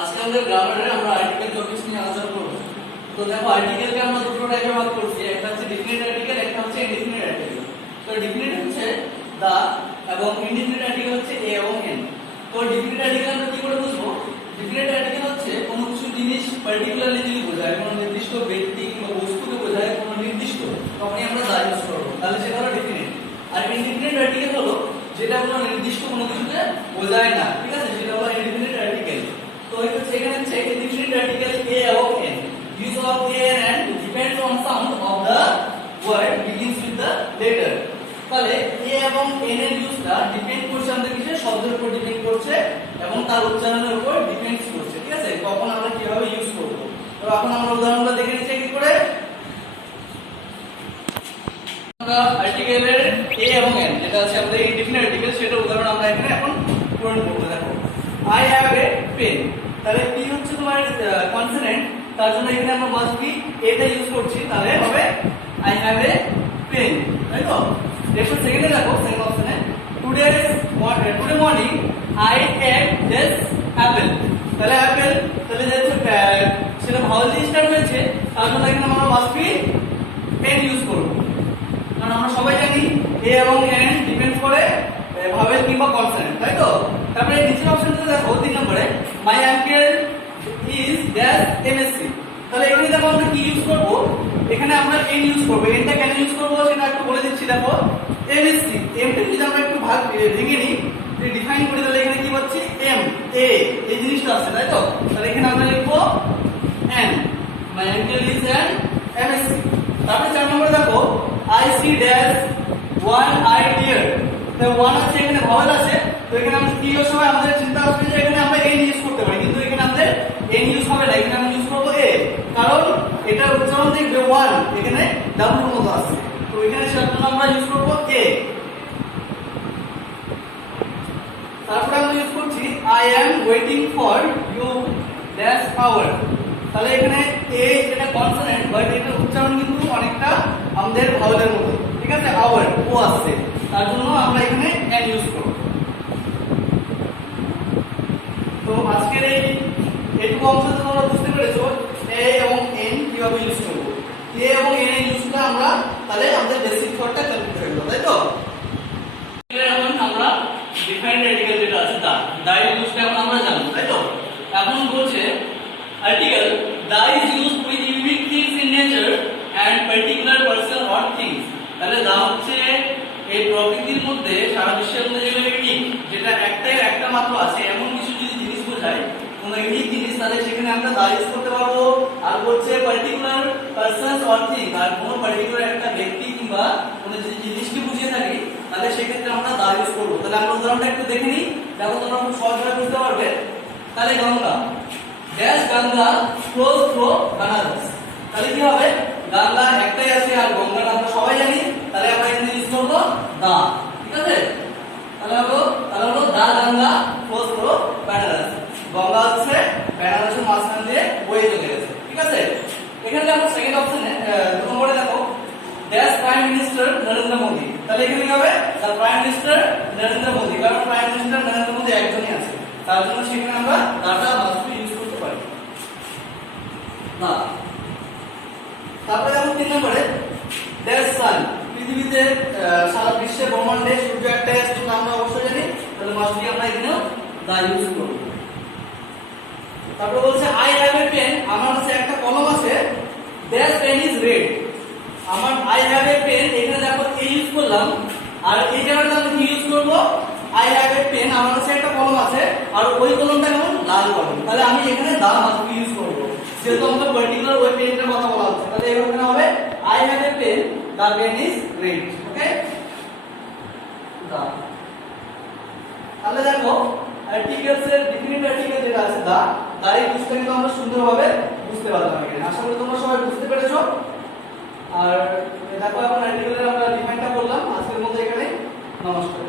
আজকে আমাদের গ্রামারে আমরা আর্টিকেল টপিকস নিয়ে আলোচনা করব। তো দেখো আর্টিকেলকে আমরা দুটো টাইপে ভাগ করছি, একটা হচ্ছে ডিফিনিট আর্টিকেল, একটা হচ্ছে ইনডিফিনিট আর্টিকেল। তো ডিফিনিট হচ্ছে দা এবং ইনডিফিনিট আর্টিকেল হচ্ছে এ এবং এন। তো ডিফিনিট আর্টিকেল আমরা কি করে বুঝবো? ডিফিনিট আর্টিকেল হচ্ছে কোনো কিছু জিনিস পার্টিকুলারলি যদি বোঝায়, কোনো নির্দিষ্ট ব্যক্তি কিংবা বস্তুকে বোঝায় কোনো নির্দিষ্ট, তখনই আমরা দা ইউজ করব, তাহলে সেটা হলো ডিফিনিট। আর ইনডিফিনিট আর্টিকেল হলো যেটা কোনো নির্দিষ্ট কোনো কিছুকে বোঝায় না, ঠিক আছে, সেটা হলো ইনডিফিনিট আর্টিকেল। তো সেখানে হচ্ছে indefinite article a এবং n. Use of a and n depends on sound of the word begins with the letter. তাহলে a এবং n এর ইউজটা ডিপেন্ড করছে আমাদের কিসের? শব্দের উপর ডিপেন্ড করছে এবং তার উচ্চারণের উপর ডিপেন্ড করছে, ঠিক আছে, কখন আমরা কিভাবে ইউজ করব। তো এখন আমরা উদাহরণটা দেখে নিচ্ছি কি করে। আমরা আর্টিকেলের a এবং n যেটা আছে আমাদের ইনডিফিনিট আর্টিকেল, সেটা উদাহরণ আমরা এখানে এখন পূরণ করব। দেখো I have a pen, তাহলে p হচ্ছে তোমার কনসোনেন্ট, তার জন্য এখানে আমরা মাস্ট বি এটা ইউজ করছি, তাহলে হবে I have a pen, তাই তো। এরপর সেকেন্ডে দেখো, সেকেন্ড অপশনে today morning I ate this apple, তাহলে অ্যাপেল, তাহলে যেহেতু সেটা ভাওয়াল দিয়ে স্টার্ট হয়েছে, তার জন্য এখানে আমরা মাস্ট বি n ইউজ করব, কারণ আমরা সবাই জানি a এবং n ডিপেন্ড করে ভাওয়েল কিংবা কনসোনেন্ট, তাই তো। তারপরে নিচের অপশনটা দেখো 3 নম্বরে মাই আঙ্কেল ইজ ড্যাশ এমএসসি, তাহলে এখানে দেখো আমরা কি ইউজ করব, এখানে আমরা n ইউজ করব। nটা কেন ইউজ করব সেটা একটু বলে দিচ্ছি। দেখো এমএসসি, এমটা যদি আমরা একটু ভাগ ভেঙে নিই, ডিফাইন করি, তাহলে এখানে কি পাচ্ছি? এম এ এই জিনিসটা আছে, তাই তো। তাহলে এখানে আমরা লিখবো n, my uncle is an MSc. তারপরে 4 নম্বরে দেখো I C dash one I dear, তো ওয়ান আছে, এখানে ভাওয়েল আছে, তো এখানে আমরা কি ইউজ হবে? আমাদের চিন্তা আসবে যে এখানে আমরা n ইউজ করতে পারি, কিন্তু এখানে আমাদের n ইউজ হবে না, এখানে আমরা ইউজ করব a, কারণ এটা উচ্চারণ দেখবে ওয়ান, এখানে ডাবল মতো আছে, তো এখানে সেটার জন্য আমরা ইউজ করব a। তারপরে আমরা ইউজ করছি I am waiting for you dash hour, তাহলে এখানে a এটা কনসোনেন্ট, বাট এটা উচ্চারণ কিন্তু অনেকটা আমাদের ভাওয়েলের মতো, ঠিক আছে, hour ও আছে, তার জন্য আমরা এখানে n ইউজ করব। তো আজকের এইটুকু অংশ তোমরা বুঝতে পেরেছো a এবং n কিভাবে ইউজ করব। a এবং n এর ইউজটা আমরা তাহলে আমাদের বেসিক থটটা কমপ্লিট হয়ে গেল, তাই তো। এখন আমরা ডিফাইন্ড আর্টিকেল যেটা আছে দা ইউজটা এখন আমরা জানবো, তাই তো। এখন বলছে article the is used with unique things in nature and particular person or things, তাহলে দা হচ্ছে এই প্রকৃতির মধ্যে, সারা বিশ্বের মধ্যে যেগুলো ইউনিক, যেটা একটা মাত্র আছে, এমন কিছু যদি জিনিস বোঝায়, কোনো ইউনিক জিনিস, তাহলে সেখানে আমরা দা ইউজ করতে পারবো। আর বলছে পার্টিকুলার পারসনস অর থিং, আর কোনো পার্টিকুলার একটা ব্যক্তি কিংবা কোনো যদি জিনিসকে বুঝিয়ে থাকি, তাহলে সেক্ষেত্রে আমরা দা ইউজ করবো। তাহলে আমরা উদাহরণটা একটু দেখে নিই, দেখো তোমরা খুব সহজভাবে বুঝতে পারবে। তাহলে Ganga dash Ganga flows through Banaras, তাহলে কি হবে? গঙ্গা একটাই আছে আর গঙ্গাটা আমরা সবাই জানি, তাহলে আমরা এখানে ইউজ করবো দা, ঠিক আছে। তাহলে হলো দা গঙ্গা ফ্লোজ থ্রু বানারস, গঙ্গা হচ্ছে বেনারসের মাঝখান দিয়ে বয়ে চলে গেছে, ঠিক আছে। এখানে দেখো সেকেন্ড অপশনে 2 নম্বরে দেখো dash prime minister Narendra Modi, তাহলে এখানে কি হবে? দা প্রাইম মিনিস্টার নরেন্দ্র মোদি, কারণ প্রাইম মিনিস্টার নরেন্দ্র মোদি একজনই আছে, তার জন্য সেখানে আমরা দাটা মাস্ট ইউজ করতে পারি না। তারপরে দেখো 3 নম্বরে ড্যাশ সান, পৃথিবীতে সারা বিশ্বে ব্রহ্মাণ্ডে সূর্য একটাই আছে, আমরা অবশ্যই জানি, তাহলে মাস্ট আমরা এখানেও দা ইউজ করব। তারপর বলছে আই হ্যাভ এ পেন, আমার কাছে একটা কলম আছে, দ্যাট পেন ইজ রেড, আমার আই হ্যাভ এ পেন, এখানে দেখো এই ইউজ করলাম, আর এই জায়গাটা আমরা কি ইউজ করব? আই হ্যাভ এ পেন, আমার কাছে একটা কলম আছে, আর ওই কলমটা কেমন? লাল কলম, তাহলে আমি এখানে দা মাস্ট ইউজ করব, যেহেতু আমাদের পার্টিকুলার ওই পেনটার কথা বলা হচ্ছে, তাহলে এখানে হবে I have a pen, the pen is red, okay দা। তাহলে দেখো আর্টিকেলস এর ডিফিনিট আর্টিকেল যেটা আছে দা, তার এই ইউজটা কিন্তু আমরা সুন্দরভাবে বুঝতে পারলাম এখানে। আশা করি তোমরা সবাই বুঝতে পেরেছো। আর দেখো এখন আর্টিকেলের আমরা ডিফাইনটা করলাম আজকের মধ্যে এখানে। নমস্কার।